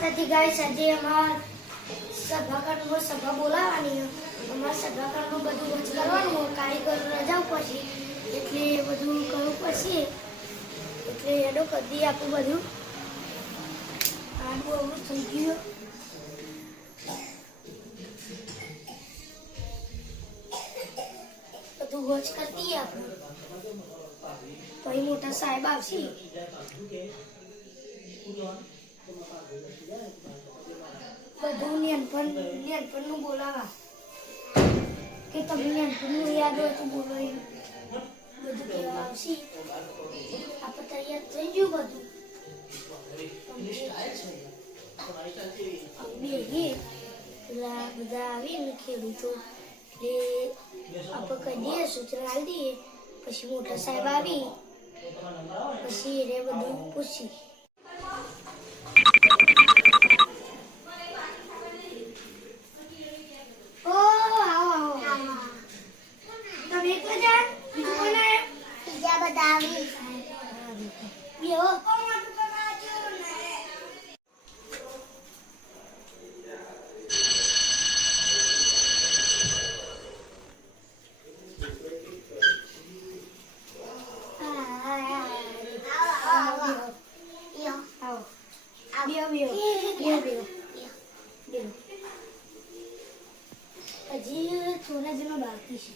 માતાજી ગાઈસ આજે અમારા સભા બોલાવવાની અમારા સભાખંડમાં બધું વચ કરવાનું કારીગર રજા પછી એટલે બધું કરવું પડશે એટલે એનો કદી આપણું બધું આનું અવરું થઈ ગયું બધું વચ કરતી આપણે પછી મોટા સાહેબ આવશે બધું નેનપણનું બોલાવા કે તમને નેનપણનું યાદ હોય તો બોલો બધું કહેવા આવશે આપણે તૈયાર થઈ ગયું બધું પેલા બધા આવીને ખેડૂતો એટલે આપણે કહી દઈએ સૂચના આપી દઈએ પછી મોટા સાહેબ આવી પછી એને બધું પૂછી હજી થોડા જણો બાકી છે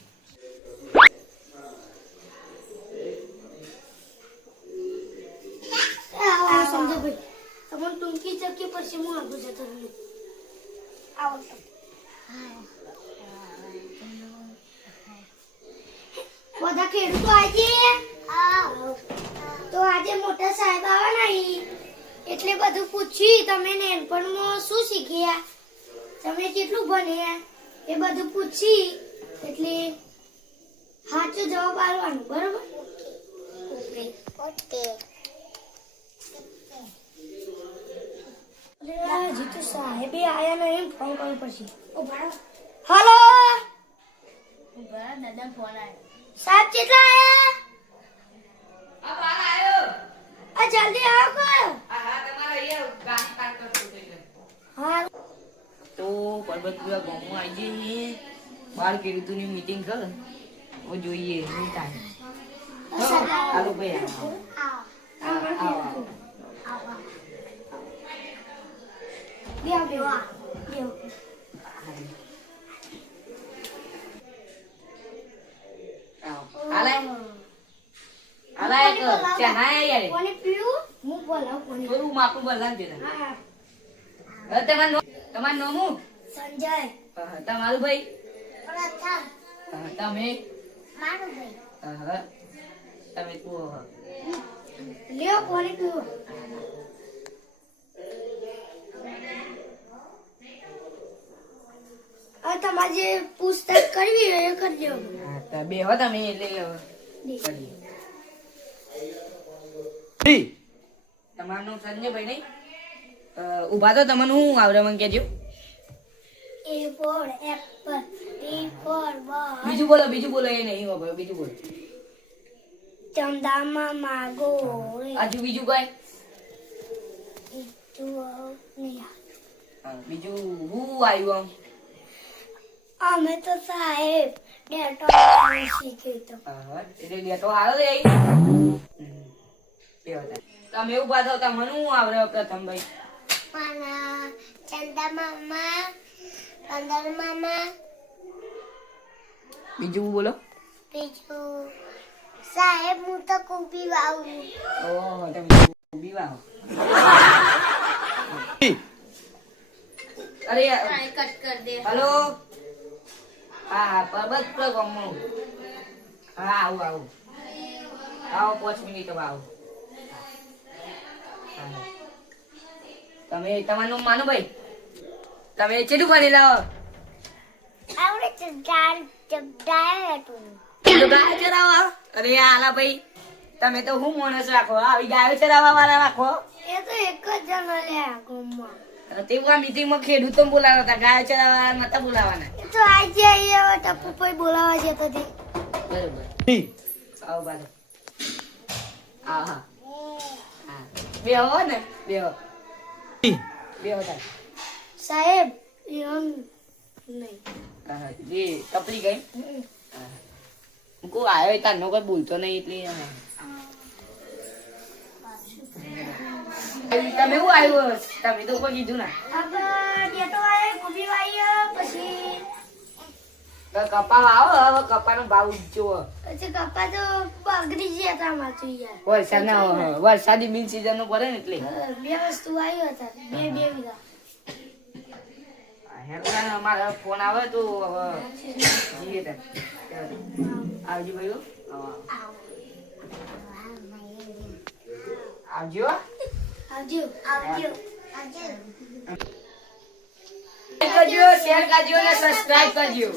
સમજો ભાઈ તમને ટૂંકી ચક્કી પછી હું આગળ જતો રહું આવો બધા ખેડૂતો આજે તો આજે મોટા સાહેબ આવવાના એટલે બધું પૂછ્યું તમે નાનપણમાં શું શીખ્યા તમે કેટલું ભણ્યા એ બધું પૂછી એટલે સાચો જવાબ આપવાનો બરોબર ઓકે ઓકે હજી તો સાહેબે આયા નહીં ફોન કરવો પડશે હલો દાદા ફોન આવ્યો સાહેબ કેટલા આયા આ જલ્દી આવો હા તો પરબતપુરા ગામમાં આવી જઈએ બાર ખેડૂતોની મીટિંગ કરે હવે જોઈએ શું થાય હાલો ભાઈ તમારું નામ સંજય તમારું ભાઈ પ્રથમ તમે મારું ભાઈ તમે તું લ્યો પાણી પીવો આ તમારે જે પુસ્તક કરવી હોય એ કરજો બે હો તમે એટલે તમારું નામ સંજયભાઈ નહીં ઉભા તો તમને શું આવડે મને કહેજો A for apple, B for ball. બીજું બોલો એ નહીં ખબર બીજું બોલો ચંદામાં માગો હજુ બીજું કઈ નહીં બીજું હું આવ્યું અમે તો સાહેબ ડેટો શીખ્યું તો એટલે લેટો હારો રે તમે એવું પાછો તમને શું આવડે પ્રથમ ભાઈ ચંદા મામા કંદર મામા બીજું બોલો બીજું સાહેબ હું તો કુબી વાવું ઓહો તમે ઊભી વાવ અરે કટ કર દે હેલો હા પરબત પર ગમો હા આવો 5 મિનિટ આવો તમે તમારું માનો ભાઈ તમે કેટલું ભણેલા આવડે તો ચાર જબડાય હતું ગાય ચરાવવા અરે આલા ભાઈ તમે તો હું માણસ રાખો આવી ગાયો ચરાવવા વાળા રાખો એ તો એક જ જણ લે ગામમાં તે મીટિંગમાં ખેડૂતો બોલાવતા હતા ગાયો ચરાવવા નતા બોલાવાના એ તો આજે અહીંયા ટપુ ભાઈ બોલાવા જતો હતી બરોબર આવો બાદ હા બે હો ને બે હો બે હતા સાહેબ એમ નહીં. જે તપલી ગઈ કોઈ આવ્યો તારનો કોઈ બોલતો નહીં એટલે તમે શું આવ્યું તમે તો કોઈ કીધું ના આપણે ડેટો આવ્યો કોબી વાયો પછી કપા વાવો હવે કપાનો ભાવ ઊંચો પછી કપા તો બગડી ગયા હતા માથું યાર. વરસાદી બિન સીઝન નો પડે ને એટલે બે વસ્તુ આવ્યો હતા બે વીઘા. હેડલા મારા ફોન આવે તો હવે જઈએ તાર આવજો ભાઈઓ આવજો આવજો આવજો કરજો શેર કરજો અને સબસ્ક્રાઇબ કરજો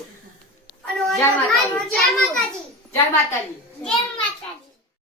અને જય માતાજી. જય માતાજી.